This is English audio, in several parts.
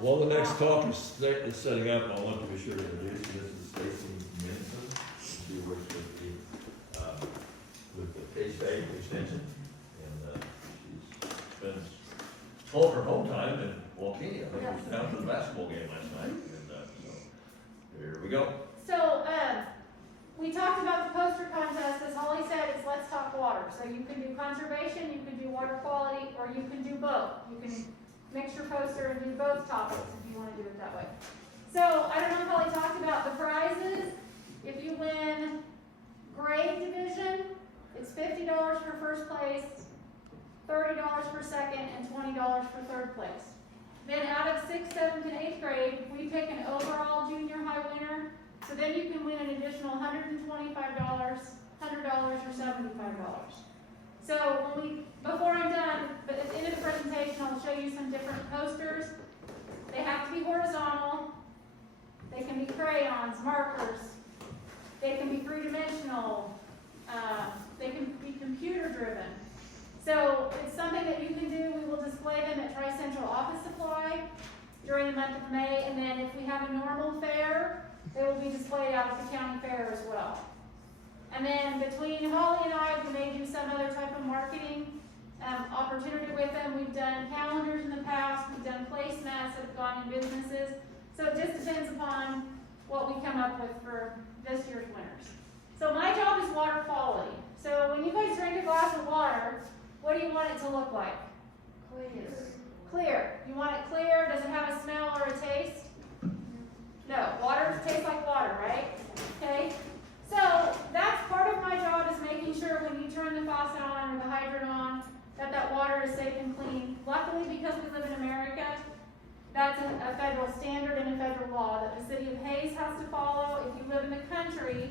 Well, the next talk is setting up, and I want to be sure to introduce you. This is Stacie Minson. She works with the K-State extension, and she's spends all her home time in Waukegan. I think she was down for the basketball game last night, and so here we go. So, we talked about the poster contest. As Holly said, it's Let's Talk Water. So you can do conservation, you can do water quality, or you can do both. You can mix your poster and do both topics if you want to do it that way. So, I don't know if Holly talked about the prizes. If you win grade division, it's $50 for first place, $30 for second, and $20 for third place. Then out of 6th, 7th, and 8th grade, we pick an overall junior high winner. So then you can win an additional $125, $100, or $75. So before I'm done, but at the end of the presentation, I'll show you some different posters. They have to be horizontal. They can be crayons, markers. They can be three-dimensional. They can be computer-driven. So it's something that you can do. We will display them at Tri-Central Office Supply during the month of May. And then if we have a normal fair, they will be displayed out at the county fair as well. And then between Holly and I, we may do some other type of marketing opportunity with them. We've done calendars in the past. We've done placemats that have gone in businesses. So it just depends upon what we come up with for this year's winners. So my job is water quality. So when you guys drink a glass of water, what do you want it to look like? Clear. Clear. You want it clear? Does it have a smell or a taste? No. Water tastes like water, right? Okay? So that's part of my job, is making sure when you turn the faucet on or the hydrant on, that water is safe and clean. Luckily, because we live in America, that's a federal standard and a federal law that the city of Hayes has to follow. If you live in the country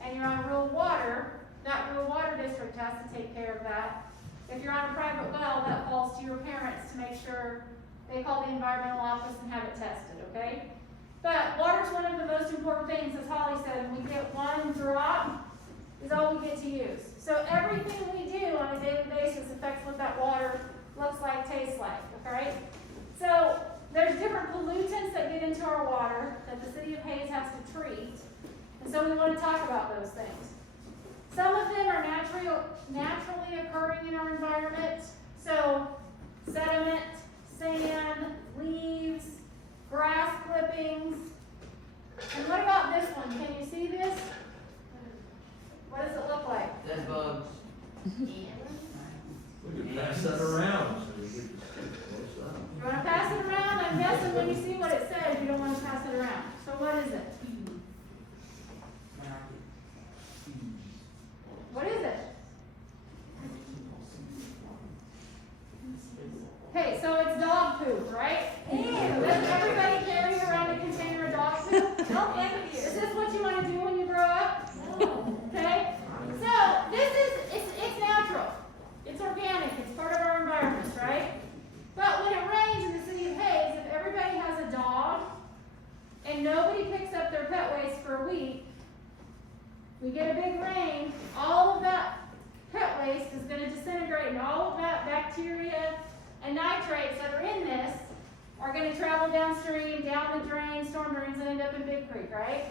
and you're on rural water, that rural water district has to take care of that. If you're on a private well, that falls to your parents to make sure they call the environmental office and have it tested, okay? But water is one of the most important things, as Holly said, and we get one drop is all we get to use. So everything we do on a daily basis affects what that water looks like, tastes like, okay? So there's different pollutants that get into our water that the city of Hayes has to treat, and so we want to talk about those things. Some of them are naturally occurring in our environment, so sediment, sand, leaves, grass clippings. And what about this one? Can you see this? What does it look like? Dead bugs. We can pass that around. So we can You want to pass it around? I'm guessing when you see what it says, you don't want to pass it around. So what is it? What is it? Okay, so it's dog poop, right? Does everybody carry around a container of dog poop? No, thank you. Is this what you want to do when you grow up? Okay? So it's natural. It's organic. It's part of our environment, right? But when it rains in the city of Hayes, if everybody has a dog and nobody picks up their pet waste for a week, we get a big rain, all of that pet waste is going to disintegrate, and all of that bacteria and nitrates that are in this are going to travel downstream, down the drain, storm drains, and end up in Big Creek, right?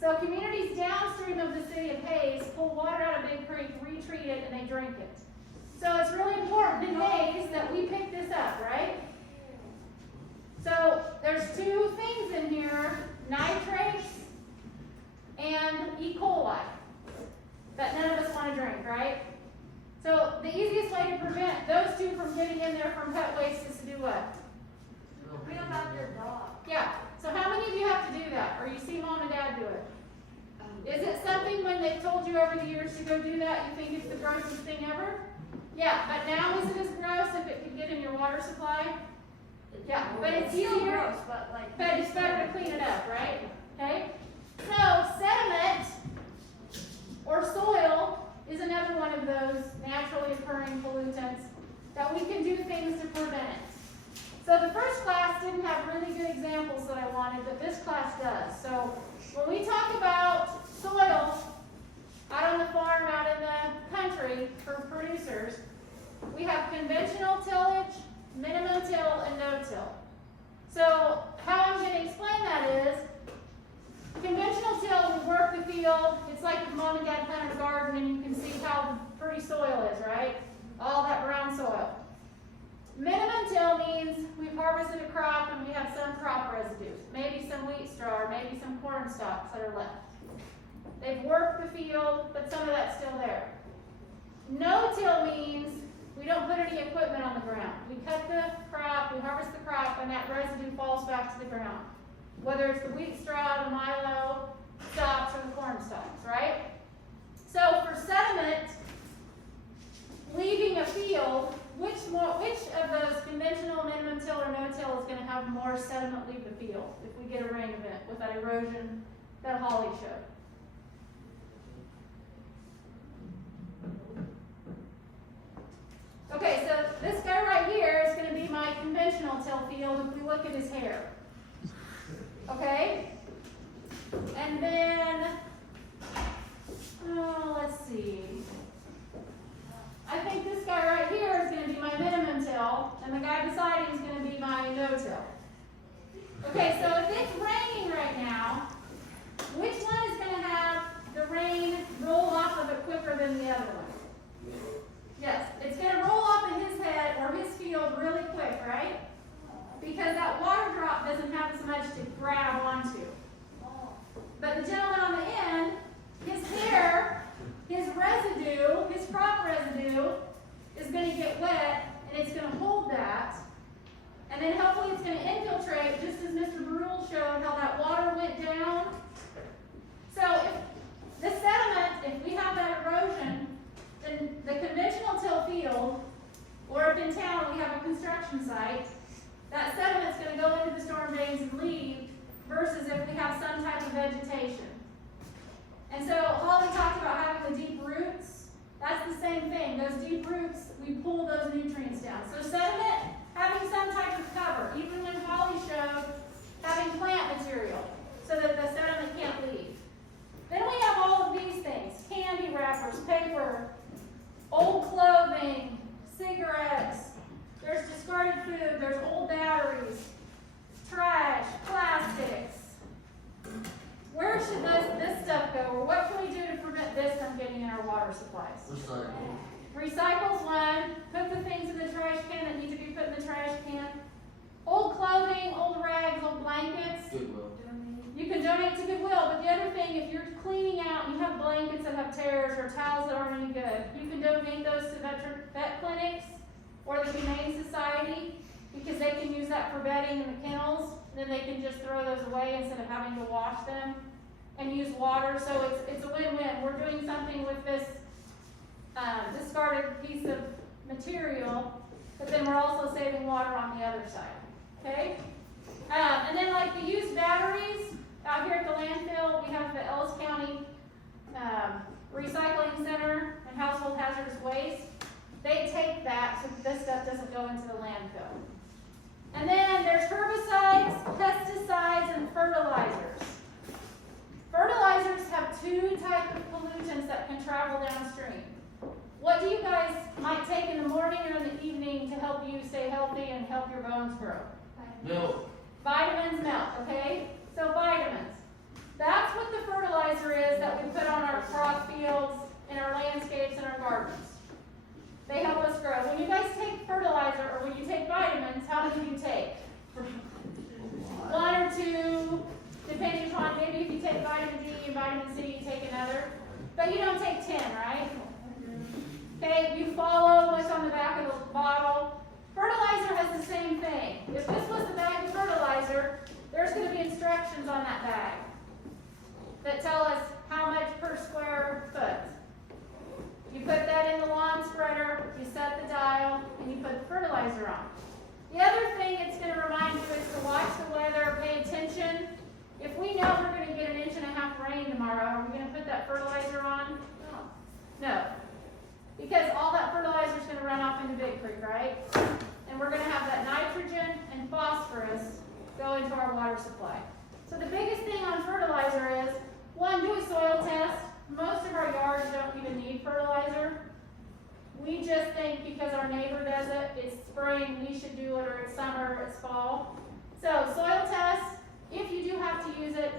So communities downstream of the city of Hayes pull water out of Big Creek, retreat it, and they drink it. So it's really important in Hayes that we pick this up, right? So there's two things in here, nitrates and E. coli, that none of us want to drink, right? So the easiest way to prevent those two from getting in there from pet waste is to do what? What about your dog? Yeah. So how many of you have to do that, or you see mom and dad do it? Is it something when they've told you over the years to go do that, you think it's the grossest thing ever? Yeah, but now is it as gross if it could get in your water supply? Yeah, but it's still easier. gross, but like. But it's better to clean it up, right? Okay? So sediment or soil is another one of those naturally occurring pollutants that we can do things to prevent it. So the first class didn't have really good examples that I wanted, but this class does. So when we talk about soil out on the farm, out in the country for producers, we have conventional tillage, minimum till, and no till. mom and dad planted a garden and you can see how pretty soil is, right? All that brown soil. Minimum till means we've harvested a crop and we have some crop residues, maybe some wheat straw or maybe some corn stalks that are left. They've worked the field, but some of that's still there. No-till means we don't put any equipment on the ground. We cut the crop, we harvest the crop, and that residue falls back to the ground. Whether it's the wheat straw, the milo stalks, or the corn stalks, right? So for sediment, leaving a field, which of those conventional minimum till or no-till is going to have more sediment leave the field if we get a rain event with that erosion that Holly showed? Okay, so this guy right here is going to be my conventional till field if we look at his hair. Okay? And then, let's see. I think this guy right here is going to be my minimum till, and the guy beside him is going to be my no-till. Okay, so if it's raining right now, which one is going to have the rain roll off of it quicker than the other one? Yes, it's going to roll off in his head or his field really quick, right? Because that water drop doesn't have as much to grab onto. But the gentleman on the end, his hair, his residue, his crop residue, is going to get wet, and it's going to hold that. And then hopefully it's going to infiltrate, just as Mr. Brule showed how that water went down. So if the sediment, if we have that erosion, then the conventional till field, or if in town we have a construction site, that sediment's going to go into the storm drains and leave, versus if we have some type of vegetation. And so Holly talked about having the deep roots. That's the same thing. Those deep roots, we pull those nutrients down. So sediment, having some type of cover, even when Holly showed having plant material, so that the sediment can't leave. Then we have all of these things: candy wrappers, paper, old clothing, cigarettes, there's discarded food, there's old batteries, trash, plastics. Where should this stuff go, or what can we do to prevent this from getting in our water supplies? Recycle's one. Put the things in the trash can that need to be put in the trash can. Old clothing, old rags, old blankets. Goodwill. You can donate to Goodwill, but the other thing, if you're cleaning out and you have blankets that have tears or towels that aren't any good, you can donate those to vet clinics or the Humane Society, because they can use that for bedding in the kennels. Then they can just throw those away instead of having to wash them and use water. So it's a win-win. We're doing something with this discarded piece of material, but then we're also saving water on the other side. Okay? And then like the used batteries, out here at the landfill, we have the Ellis County Recycling Center and Household Hazardous Waste. They take that so this stuff doesn't go into the landfill. And then there's herbicides, pesticides, and fertilizers. Fertilizers have two types of pollutants that can travel downstream. What do you guys might take in the morning or in the evening to help you stay healthy and help your bones grow? Milk. Vitamins, milk, okay? So vitamins. That's what the fertilizer is that we put on our crop fields, in our landscapes, and our gardens. They help us grow. When you guys take fertilizer, or when you take vitamins, how many do you take? One or two, depending upon, maybe if you take vitamin D and vitamin C, you take another. But you don't take 10, right? Okay, you follow what's on the back of the bottle. Fertilizer has the same thing. If this was the bag of fertilizer, there's going to be instructions on that bag that tell us how much per square foot. You put that in the lawn spreader, you set the dial, and you put the fertilizer on. The other thing it's going to remind you is to watch the weather, pay attention. If we know we're going to get 1.5 inches rain tomorrow, are we going to put that fertilizer on? No. Because all that fertilizer is going to run off into Big Creek, right? And we're going to have that nitrogen and phosphorus go into our water supply. So the biggest thing on fertilizer is, one, do a soil test. Most of our yards don't even need fertilizer. We just think because our neighbor does it, it's spring, we should do it, or it's summer, or it's fall. So soil test, if you do have to use it,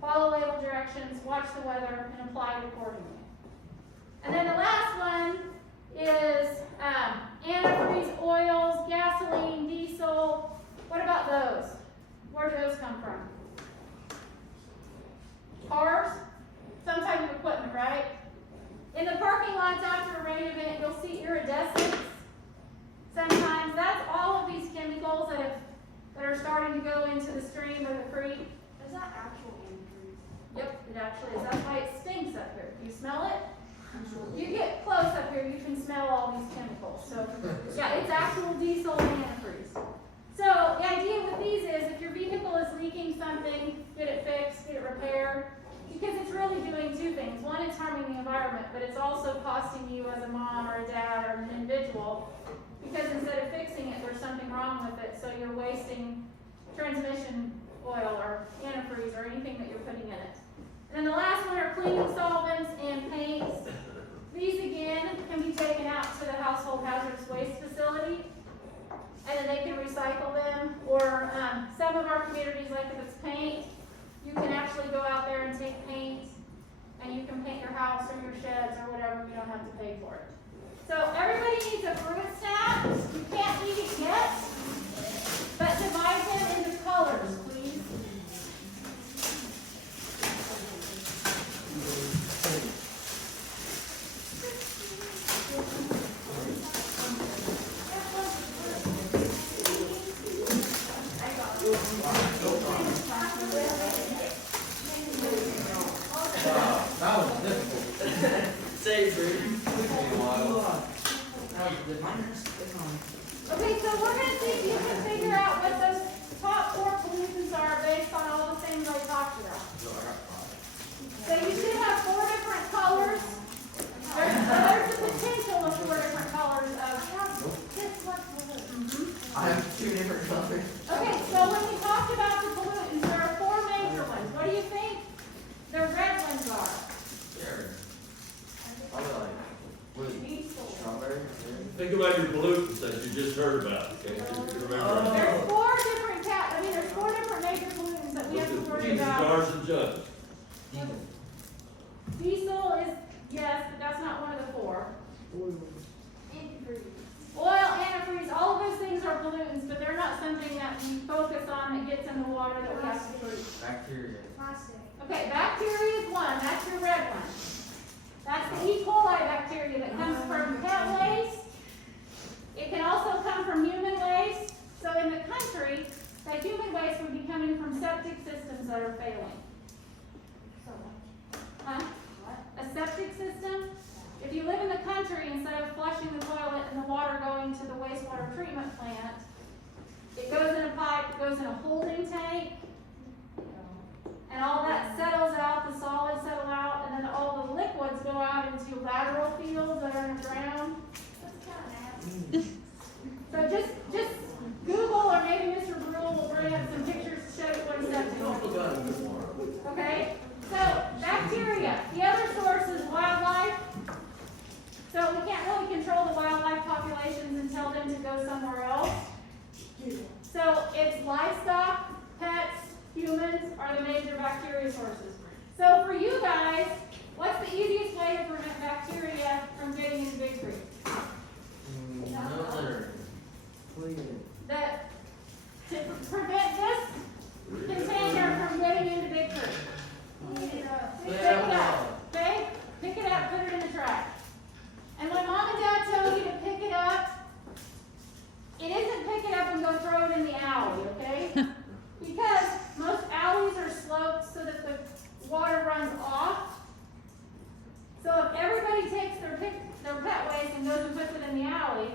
follow label directions, watch the weather, and apply it accordingly. And then the last one is antifreeze, oils, gasoline, diesel. What about those? Where do those come from? Cars? Some type of equipment, right? In the parking lots after a rain event, you'll see iridescence. Sometimes that's all of these chemicals that are starting to go into the stream or the creek. Is that actual antifreeze? Yep, it actually is. That's why it stinks up here. You smell it? You get close up here, you can smell all these chemicals. So, yeah, it's actual diesel and antifreeze. So, the idea with these is if your vehicle is leaking something, get it fixed, get it repaired. Because it's really doing two things. One, it's harming the environment, but it's also costing you as a mom or a dad or an individual. Because instead of fixing it, there's something wrong with it, so you're wasting transmission oil or antifreeze or anything that you're putting in it. And then the last one are cleaning solvents and paints. These again can be taken out to the household hazardous waste facility, and then they can recycle them. Or some of our communities, like if it's paint, you can actually go out there and take paint, and you can paint your house or your sheds or whatever. You don't have to pay for it. So everybody needs a fruit snack. You can't eat it yet, but divide them into colors, please. That was difficult. Savory. Okay, so we're going to see if you can figure out what those top 4 pollutants are based on all the things I talked about. So you should have 4 different colors. There's the potential of 4 different colors of this one. I have 2 different colors. Okay, so when we talked about the pollutants, there are 4 major ones. What do you think the red ones are? Sure. I'll be like, what is it? Strawberry? Think about your pollutants that you just heard about, okay? If you remember. There's 4 different there's 4 different major pollutants that we have to worry about. Jars and jugs. Diesel is, yes, but that's not one of the 4. Antifreeze. Oil, antifreeze, all of those things are pollutants, but they're not something that we focus on that gets in the water that we have to treat. Bacteria. Plastic. Okay, bacteria is one, that's your red one. That's the E. coli bacteria that comes from pet waste. It can also come from human waste. So in the country, that human waste would be coming from septic systems that are failing. So, Huh? what? A septic system? If you live in the country, instead of flushing the toilet and the water going to the wastewater treatment plant, it goes in a pipe, it goes in a holding tank, and all that settles out, the solids settle out, and then all the liquids go out into lateral fields that are underground. That's kind of nasty. So just Google, or maybe Mr. Brule will bring up some pictures to show you what a septic is. Okay? So bacteria. The other source is wildlife. So we can't really control the wildlife populations and tell them to go somewhere else. So it's livestock, pets, humans are the major bacteria sources. So for you guys, what's the easiest way to prevent bacteria from getting into Big Creek? No litter. That to prevent this container from getting into Big Creek. Pick it up, okay? Pick it up, put it in the trash. And when mom and dad tell you to pick it up, it isn't pick it up and go throw it in the alley, okay? Because most alleys are sloped so that the water runs off. So if everybody takes their pet waste and goes and puts it in the alley,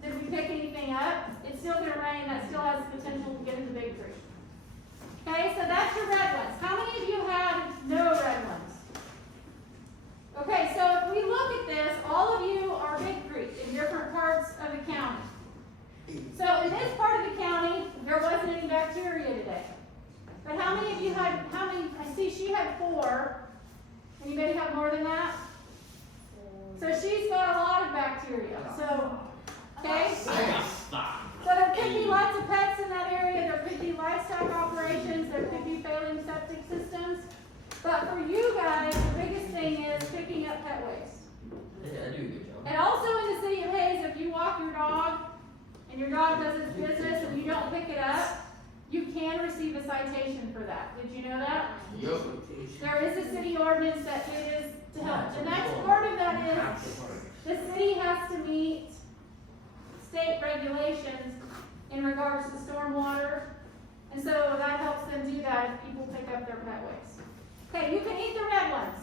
did we pick anything up? It's still going to rain. That still has the potential to get into Big Creek. Okay, so that's your red ones. How many of you had no red ones? Okay, so if we look at this, all of you are Big Creek in different parts of the county. So in this part of the county, there wasn't any bacteria today. But how many of you had, I see she had 4. Anybody have more than that? So she's got a lot of bacteria. So, okay? So there could be lots of pets in that area. There could be livestock operations. There could be failing septic systems. But for you guys, the biggest thing is picking up pet waste. Yeah, I do a good job. And also in the city of Hayes, if you walk your dog and your dog does its business and you don't pick it up, you can receive a citation for that. Did you know that? Yep. There is a city ordinance that it is to help. The next part of that is the city has to meet state regulations in regards to stormwater. And so that helps them do that if people pick up their pet waste. Okay, you can eat the red ones.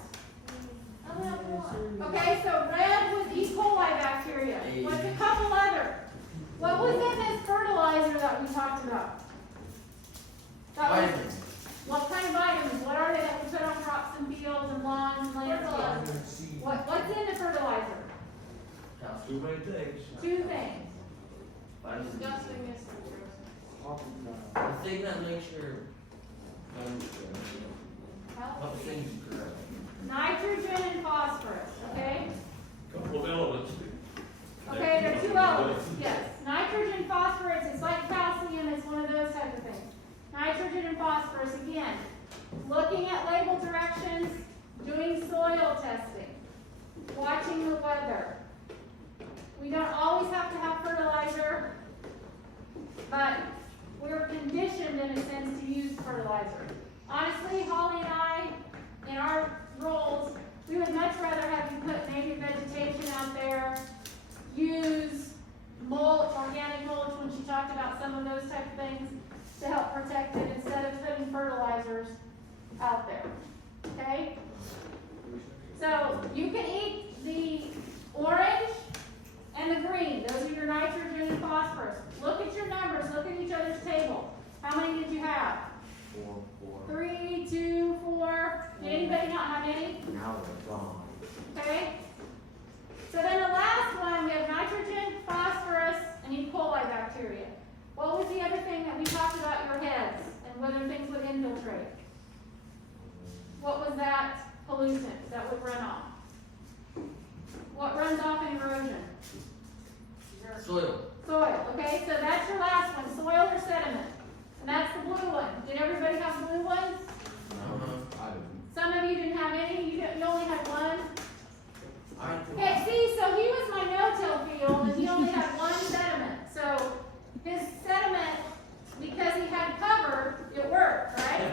I want one. Okay, so red was E. coli bacteria. What's a couple other? What was in this fertilizer that we talked about? That was, Vitamins. what kind of vitamins? What are they that we put on crops and fields and lawns and landscapes? What's in the fertilizer? Too many things. Two things. Vitamins. Disgusting is The thing that makes your helps things grow. Nitrogen and phosphorus, okay? Couple of elements. Okay, there are two elements, yes. Nitrogen, phosphorus, it's like calcium, it's one of those type of things. Nitrogen and phosphorus, again, looking at label directions, doing soil testing, watching the weather. We don't always have to have fertilizer, but we're conditioned in a sense to use fertilizer. Honestly, Holly and I, in our roles, we would much rather have you put native vegetation out there, use mulch, organic mulch, when she talked about some of those type of things, to help protect it instead of putting fertilizers out there, okay? So you can eat the orange and the green. Those are your nitrogen and phosphorus. Look at your numbers. Look at each other's table. How many did you have? 4. 3, 2, 4. Did anybody not have any? Now they're gone. Okay. So then the last one, we have nitrogen, phosphorus, and E. coli bacteria. What was the other thing that we talked about, your heads, and whether things would infiltrate? What was that pollutant that would run off? What runs off in erosion? Soil. Soil, okay, so that's your last one, soil or sediment. And that's the blue one. Did everybody have blue ones? Some of you didn't have any, you only had one. Okay, see, so he was my no-till field, and he only had one sediment. So his sediment, because he had cover, it worked, right?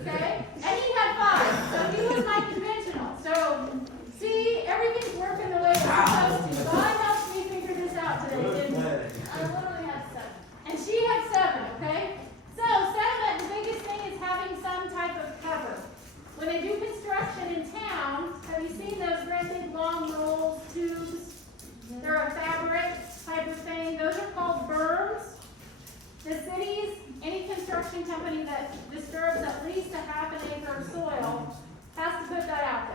Okay? And he had 5, so he was my conventional. So, see, everything's working the way it's supposed to. God helped me figure this out today, didn't he? I literally had 7. And she had 7, okay? So, sediment, the biggest thing is having some type of cover. When they do construction in town, have you seen those great big long rolls, tubes? They're a fabric type of thing. Those are called berms. The cities, any construction company that disturbs at least a half an acre of soil has to put that out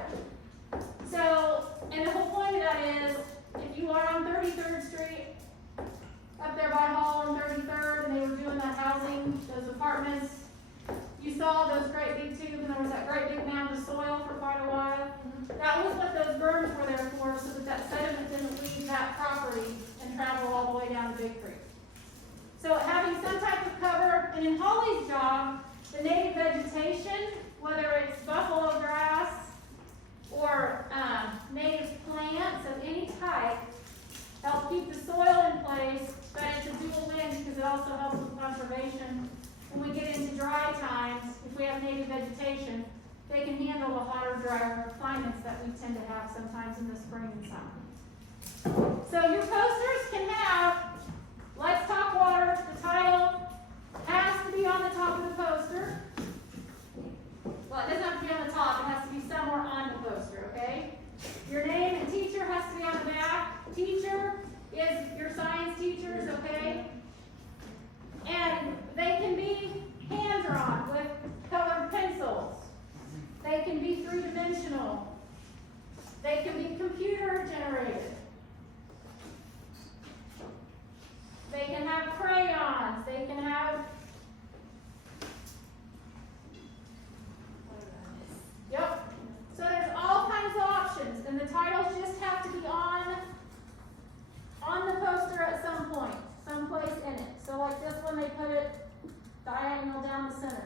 there. So, and the whole point of that is, if you are on 33rd Street, up there by Hall and 33rd, and they were doing that housing, those apartments, you saw those great big tubes, and there was that great big mound of soil for quite a while. That was what those berms were there for, so that sediment didn't leave that property and travel all the way down to Big Creek. So having some type of cover, and in Holly's job, the native vegetation, whether it's buffalo grass or native plants of any type, help keep the soil in place, but it's a dual win because it also helps with conservation. When we get into dry times, if we have native vegetation, they can handle the hotter, drier climates that we tend to have sometimes in the spring and summer. So your posters can have, let's talk water, the title has to be on the top of the poster. Well, it doesn't have to be on the top, it has to be somewhere on the poster, okay? Your name and teacher has to be on the back. Teacher is your science teachers, okay? And they can be hand-drawn with colored pencils. They can be three-dimensional. They can be computer-generated. They can have crayons. They can have... Yep. So there's all kinds of options, and the titles just have to be on the poster at some point, someplace in it. So like this one, they put it diagonal down the center.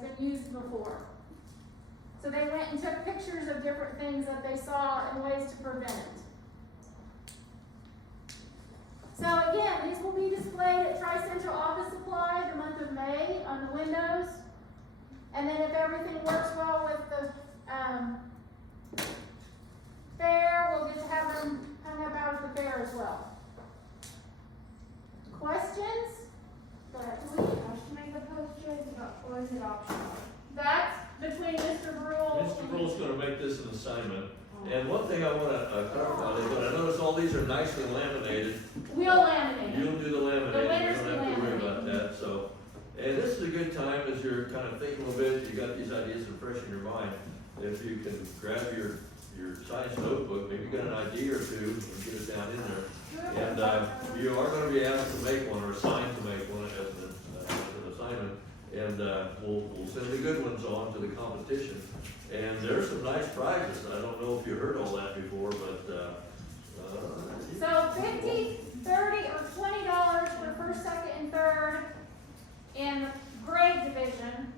that's been used before. So they went and took pictures of different things that they saw and ways to prevent it. So again, these will be displayed at Tri-Central Office Supply the month of May on the windows. And then if everything works well with the fair, we'll get to have them hung up out at the fair as well. Questions? Go ahead. Do we have to make the posters, or is it optional? That's between Mr. Brule. Mr. Brule's gonna make this an assignment. And one thing I wanna clarify is that I notice all these are nicely laminated. We'll laminate it. You'll do the laminating, The you winners don't do have to worry about laminating. that, so. And this is a good time as you're kind of thinking a little bit, you got these ideas that are fresh in your mind. If you can grab your science notebook, maybe you got an idea or two, and get it down in there. And, you are gonna be asked to make one or assigned to make one as an assignment. And, we'll send the good ones on to the competition. And there's some nice prizes. I don't know if you heard all that before, but, So $50, $30, or $20 for first, second, and third in grade division.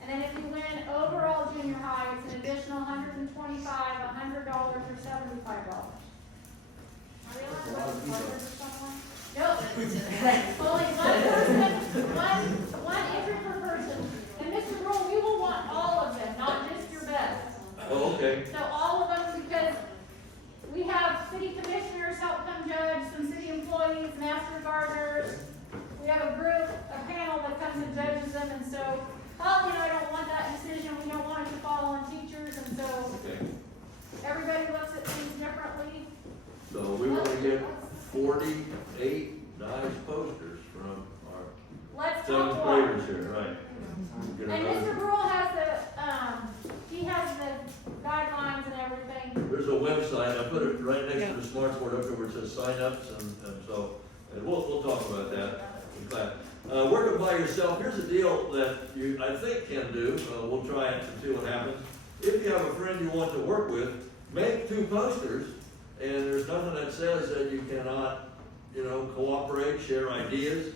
And then if you win overall junior high, it's an additional $125, $100, or $75. Are we allowed to vote for someone? Nope. Only one person, one entry per person. And Mr. Rule, we will want all of them, not just your best. oh, okay. So all of them, because we have city commissioners help come judge, some city employees, master gardeners. We have a group, a panel that comes and judges them, and so, oh, you know, I don't want that decision, we don't want it to fall on teachers, and so Okay. everybody looks at things differently. So we want to get 48 nice posters from our Let's seventh talk water. graders here, right? We're And gonna- Mr. Brule has he has the guidelines and everything. There's a website, I put it right next to the smart board up there where it says sign ups, and so, and we'll talk about that in class. Working by yourself, here's a deal that you, I think, can do, we'll try it and see what happens. If you have a friend you want to work with, make 2 posters, and there's nothing that says that you cannot, you know, cooperate, share ideas.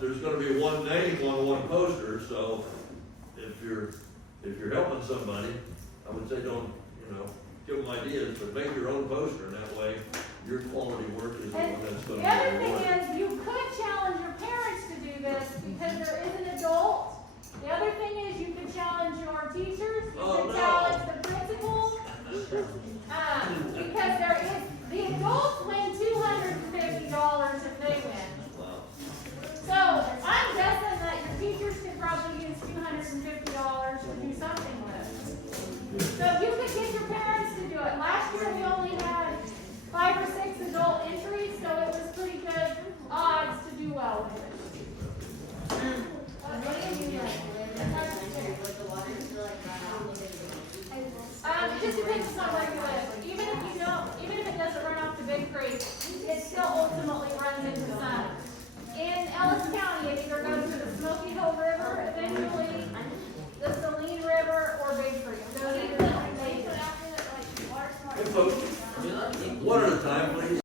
There's gonna be one name on one poster, so if you're helping somebody, I would say don't, you know, give them ideas, but make your own poster, and that way your quality work is the And one that's gonna the other be thing rewarded. is, you could challenge your parents to do this, because there is an adult. The other thing